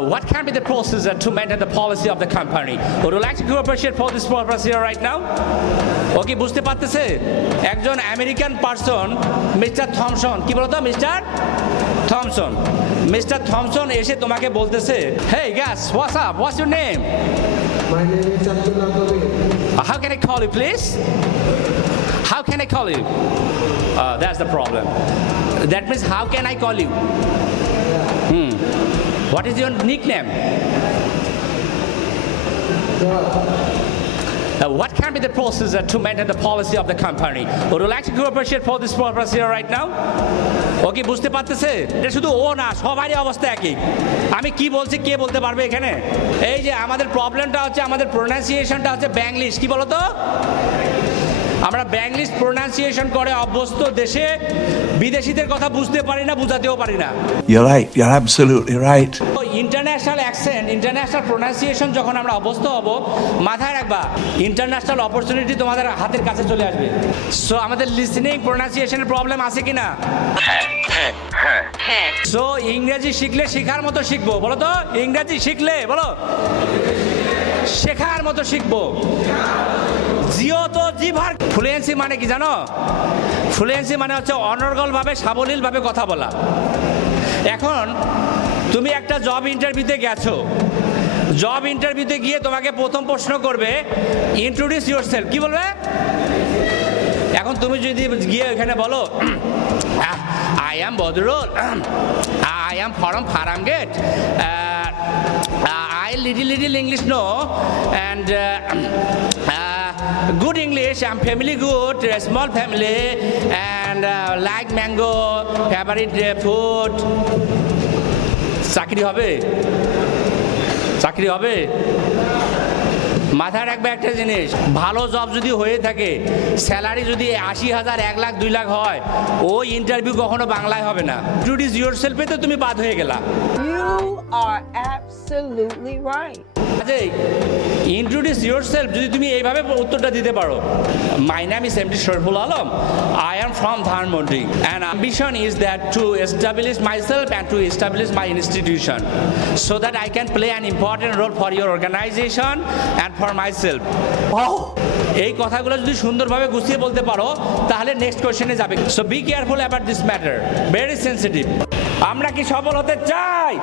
What can be the procedure to maintain the policy of the company? Would you like to go appreciate for this purpose here right now? Okay, বুঝতে পারতেছে একজন American person mister Thomson, কি বলতো mister Thomson, mister Thomson এসে তোমাকে বলতেছে, hey guys, what's up, what's your name? My name is Abdullah Kabir. How can I call you please? How can I call you? That's the problem. That means how can I call you? What is your nickname? What can be the procedure to maintain the policy of the company? Would you like to go appreciate for this purpose here right now? ওকে বুঝতে পারতেছে এটা শুধু ও না, সবারই অবস্থা একই। আমি কি বলছি কে বলতে পারবে এখানে? এই যে আমাদের প্রবলেমটা হচ্ছে আমাদের প্রোনাউন্সিয়েশনটা হচ্ছে ব্যাংলিশ, কি বলতো? আমরা ব্যাংলিশ প্রোনাউন্সিয়েশন করে অভ্যস্ত দেশে বিদেশিদের কথা বুঝতে পারি না, বুঝাতেও পারি না। You're right. You're absolutely right. International accent, international pronunciation যখন আমরা অভ্যস্ত হব, মাথায় রাখবা ইন্টারন্যাশনাল অপরচুনিটি তোমাদের হাতের কাছে চলে আসবে। সো আমাদের লিসনিং প্রোনাউন্সিয়েশনের প্রবলেম আছে কি না? সো ইংরেজি শিখলে শেখার মতো শিখবো, বলো তো ইংরেজি শিখলে বলো শেখার মতো শিখবো। জিও তো জিভার ফ্লুয়েন্সি মানে কি জানো? ফ্লুয়েন্সি মানে হচ্ছে অনর্গলভাবে সাবলীলভাবে কথা বলা। এখন তুমি একটা জব ইন্টারভিউতে গেছো, জব ইন্টারভিউতে গিয়ে তোমাকে প্রথম প্রশ্ন করবে ইন্ট্রোডিউস ইউরসেলফ, কি বলবে? এখন তুমি যদি গিয়ে এখানে বলো I am Badrul, I am from Farmgate, I little English know and good English, I'm family good, small family and like mango, favorite food. চাকরি হবে? চাকরি হবে? মাথায় রাখবে একটা জিনিস, ভালো জব যদি হয়ে থাকে, স্যালারি যদি 80,000, 1 লাখ, 2 লাখ হয়, ওই ইন্টারভিউ কখনো বাংলায় হবে না। ইন্ট্রোডিউস ইউরসেলফে তো তুমি বাদ হয়ে গেলা। You are absolutely right. Introduce yourself যদি তুমি এইভাবে উত্তরটা দিতে পারো, my name is MD Shariful Alam, I am from Dhanmondi and ambition is that to establish myself and to establish my institution so that I can play an important role for your organisation and for myself. এই কথাগুলো যদি সুন্দরভাবে গুছিয়ে বলতে পারো তাহলে next কোয়েশ্চেনে যাবে। So be careful about this matter, very sensitive. আমরা কি সফল হতে চাই?